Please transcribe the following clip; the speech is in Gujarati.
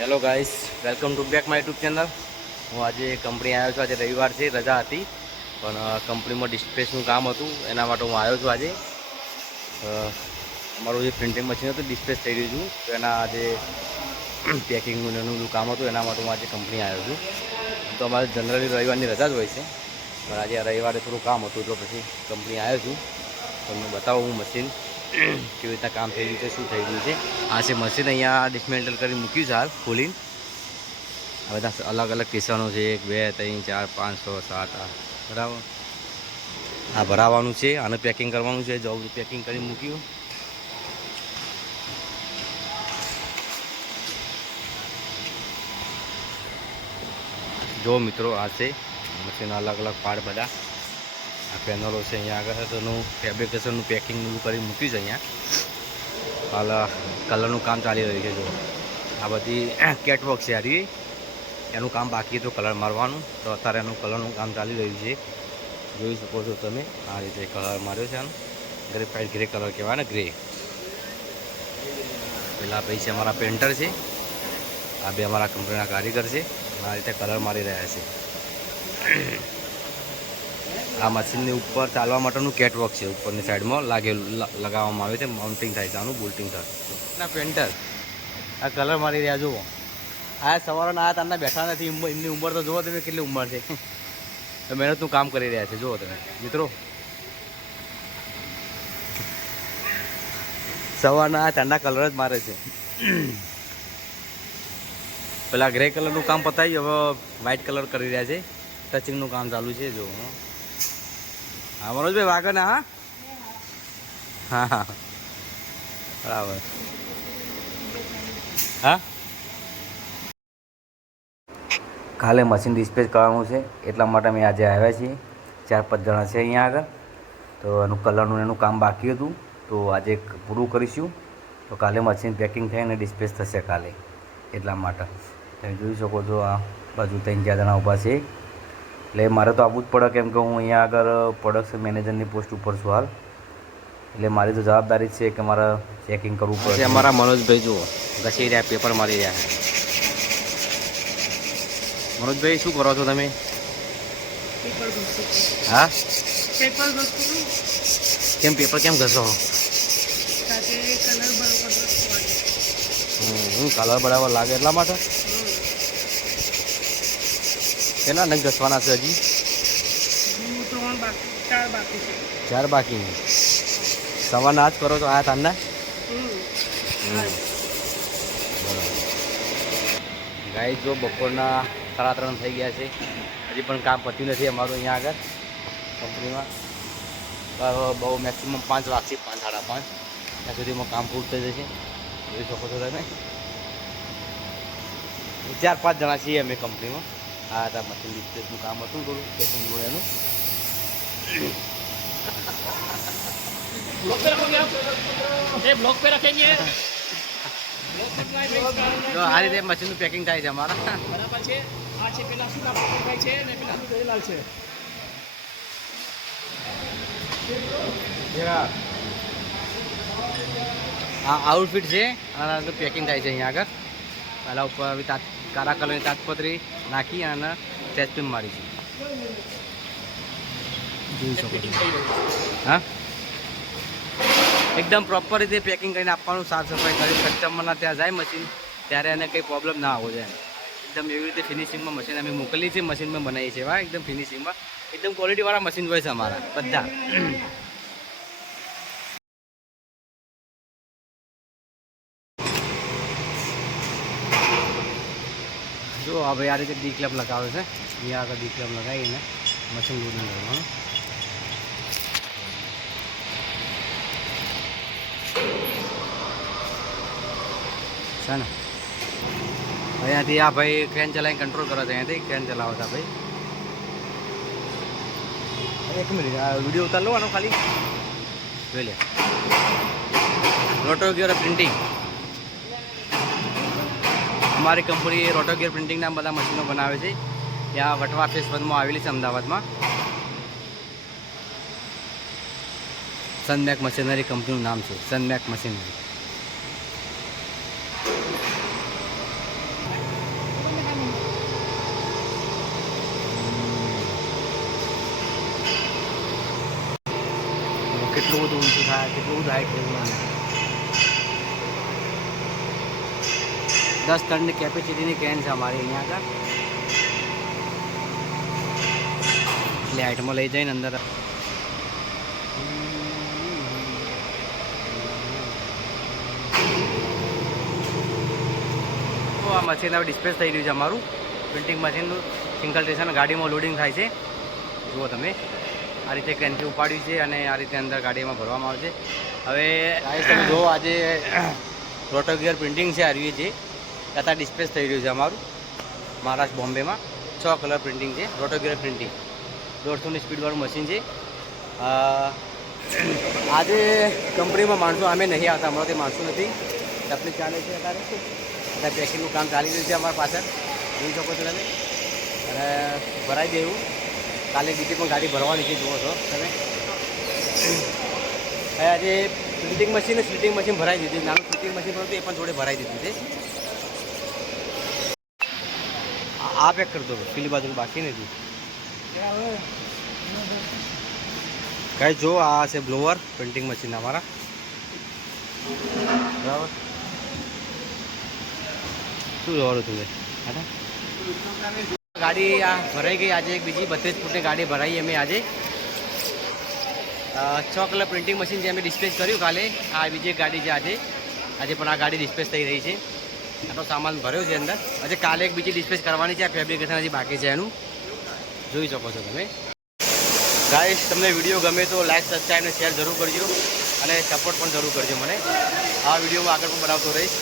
Hello guys, welcome to back my YouTube channel. હું આજે કંપની આવ્યો છું. આજે રવિવાર છે, રજા હતી, પણ કંપનીમાં ડિસ્પ્લેસનું કામ હતું, એના માટે હું આવ્યો છું. આજે અમારું જે પ્રિન્ટિંગ મશીન હતું ડિસ્પ્લેસ થઈ રહ્યું છું, તો એના આજે પેકિંગનું એનું કામ હતું, એના માટે હું આજે કંપની આવ્યો છું. તો અમારે જનરલી રવિવારની રજા જ હોય છે, પણ આજે રવિવારે થોડું કામ હતું, તો પછી કંપની આવ્યો છું. તમને બતાવું હું મશીન કેવી રીતના કામ થઈ રહ્યું છે, શું થઈ રહ્યું છે. આ છે મશીન, અહીંયા ડિસમેન્ટલ કરી મૂક્યું છે હાલ ખોલીને. આ બધા અલગ અલગ સ્ટેશનો છે, 1 2 3 4 5 6 7 8 બરાબર. આ ભરાવાનું છે, આને પેકિંગ કરવાનું છે. જો પેકિંગ કરી મૂક્યું. જો મિત્રો, આ છે મશીન, અલગ અલગ પાર્ટ બધા. આ પેનલો છે, અહીંયા આગળ તો એનું ફેબ્રિકેશનનું પેકિંગનું કરી મૂક્યું છે. અહીંયા હાલ કલરનું કામ ચાલી રહ્યું છે. જો આ બધી કેટવર્ક છે, હારી એનું કામ બાકી હતું કલર મારવાનું, તો અત્યારે એનું કલરનું કામ ચાલી રહ્યું છે. જોઈ શકો છો તમે, આ રીતે કલર માર્યો છે. આનું ગ્રેફાઇટ ગ્રે કલર કહેવાય ને, ગ્રે. પેલા ભાઈ છે અમારા પેન્ટર છે, આ બે અમારા કંપનીના કારીગર છે. આ રીતે કલર મારી રહ્યા છે. આ મશીનની ઉપર ચાલવા માટેનું કેટવર્ક છે, ઉપરની સાઈડમાં લગાવવામાં આવે છે. માઉન્ટિંગ થાય છે, આનું બોલ્ટિંગ થાય ના પેન્ટર આ કલર મારી રહ્યા. જુઓ, આ સવારના આ તારના બેઠા નથી. એમની ઉંમર તો જુઓ તમે, કેટલી ઉંમર છે. તો મહેનતનું કામ કરી રહ્યા છે. જુઓ તમે મિત્રો, સવારના આ તારના કલર જ મારે છે. પેલા ગ્રે કલરનું કામ પતાવી, હવે વ્હાઇટ કલર કરી રહ્યા છે. ટચિંગનું કામ ચાલુ છે. જો હા મનોજભાઈ, વાગે ને? હા હા હા બરાબર. હા, કાલે મશીન ડિસ્પેચ કરવાનું છે, એટલા માટે અમે આજે આવ્યા છીએ. 4 5 જણા છે અહીંયા આગળ. તો એનું કલરનું એનું કામ બાકી હતું, તો આજે પૂરું કરીશું. તો કાલે મશીન પેકિંગ થઈને ડિસ્પેચ થશે કાલે, એટલા માટે. તમે જોઈ શકો છો, આ બાજુ 3 4 જણા ઊભા છે. એટલે મારે તો આવવું જ પડે, કેમ કે હું અહીંયા આગળ પ્રોડક્શન મેનેજરની પોસ્ટ ઉપર છું હાલ. એટલે મારી તો જવાબદારી જ છે કે મારે ચેકિંગ કરવું પડે. અમારા મનોજભાઈ જુઓ, ઘસી રહ્યા, પેપર મારી રહ્યા. મનોજભાઈ, શું કરો છો તમે? હા, કેમ પેપર કેમ ઘસો? કલર બરાબર લાગે એટલા માટે. કેટલા નંગ ઘસવાના છે હજી? 4 બાકી. સવારના જ કરો તો આ તારના? ગાય જો બપોરના 3:30 થઈ ગયા છે, હજી પણ કામ પત્યું નથી અમારું અહીંયા આગળ કંપનીમાં. બહુ મેક્સિમમ 5 વાગશે, 5 સાડા 5 ત્યાં સુધીમાં કામ પૂરું થઈ જશે. જોઈ શકો છો તમે, 4 5 જણા છીએ અમે કંપનીમાં. આ હતા મશીન ડિસ્પ્લેસનું કામ હતું, થોડું પેકિંગ એનું. જો આ રીતે મશીનનું પેકિંગ થાય છે અમારા. બરાબર છે. આ છે પેલા શું થાય છે ને પેલા લાલ છે. આ આઉટફિટ છે, આના પેકિંગ થાય છે અહીંયા આગળ. પહેલાં ઉપર કાળા કલરની તાજપત્રી નાખી અને ચેસ્પિન મારી છે. જોઈ શકો છો. હા, એકદમ પ્રોપર રીતે પેકિંગ કરીને આપવાનું, સાફ સફાઈ કરી. કસ્ટમરના ત્યાં જાય મશીન ત્યારે એને કંઈ પ્રોબ્લેમ ના આવવો જોઈએ. એકદમ એવી રીતે ફિનિશિંગમાં મશીન અમે મોકલીએ છીએ, મશીનમાં બનાવીએ છીએ. હા, એકદમ ફિનિશિંગમાં, એકદમ ક્વોલિટીવાળા મશીન હોય છે અમારા બધા. જો હવે આ રીતે ડી ક્લેપ લગાવે છે. અહીંયા આગળ ડી ક્લેપ લગાવીને મશીન લોડિંગ કરવાનું છે ને. અહીંયાથી આ ભાઈ ક્રેન ચલાવીને કંટ્રોલ કરે છે. અહીંયાથી ક્રેન ચલાવે છે ભાઈ. એક મિનિટ, આ વિડીયો ઉતાર લો આનો ખાલી. જોઈ લે, રોટો ગિયર પ્રિન્ટિંગ. અમારી કંપની રોટો ગિયર પ્રિન્ટિંગના બધા મશીનો બનાવે છે. ત્યાં વટવા ફેસ 1માં આવેલી છે, અમદાવાદમાં. સનમેક મશીનરી કંપનીનું નામ છે, સનમેક મશીનરી. કેવું બધું ઊંચું થાય, કેટલું બધું હાઈટ થયું. 10 ટનની કેપેસિટીની કેન છે અમારી અહીંયા આગળ. એટલે હાઈટમાં લઈ જઈને અંદર આ મશીન હવે ડિસ્પેચ થઈ રહ્યું છે અમારું પ્રિન્ટિંગ મશીનનું. સિંગલ સ્ટેશન ગાડીમાં લોડિંગ થાય છે. જુઓ તમે આ રીતે કેનથી ઉપાડ્યું છે અને આ રીતે અંદર ગાડીમાં ભરવામાં આવે છે. હવે તમે જો આજે રોટો ગિયર પ્રિન્ટિંગ છે આ રહ્યું છે અત્યારે ડિસ્પેચ થઈ રહ્યું છે અમારું મહારાષ્ટ્ર બોમ્બેમાં. 6 કલર પ્રિન્ટિંગ છે, રોટો ગિયર પ્રિન્ટિંગ 150ની સ્પીડવાળું મશીન છે. આજે કંપનીમાં માણસો અમે નહીં આવતા, અમારા તે માણસો નથી. તકલીફ ચાલે છે અત્યારે પેકિંગનું કામ ચાલી રહ્યું છે અમારા પાછળ, જોઈ શકો છો તમે. અને ભરાઈ દેવું, કાલે બીજી પણ ગાડી ભરવાની છે, જુઓ છો તમે. આજે પ્રિન્ટિંગ મશીન ને સ્લિટિંગ મશીન ભરાઈ દીધું, નાનું સ્લિટિંગ મશીન હતું એ પણ જોડે ભરાઈ દીધું છે. આ પેક કરી દો, પેલી બાજુ બાકી નથી. કઈ જો આ છે બ્લોવર પ્રિન્ટિંગ મશીન અમારા, બરાબર. શું જોવાનું તું ગાડી આ ભરાઈ ગઈ આજે. એક બીજી 32 ફૂટની ગાડી ભરાઈ અમે આજે. 6 કલર પ્રિન્ટિંગ મશીન જે અમે ડિસ્પેચ કર્યું કાલે, આ બીજી એક ગાડી છે આજે. આજે પણ આ ગાડી ડિસ્પેચ થઈ રહી છે. આટલો સામાન ભર્યો છે અંદર. આજે કાલે એક બીજી ડિસ્પેચ કરવાની છે, આ ફેબ્રિકેશન હજી બાકી છે એનું, જોઈ શકો છો તમે. ગાઈસ તમને વિડીયો ગમે તો લાઈક, સબસ્ક્રાઈબ અને શેર જરૂર કરજો અને સપોર્ટ પણ જરૂર કરજો મને. આ વિડીયોમાં આગળ પણ બનાવતો રહીશ.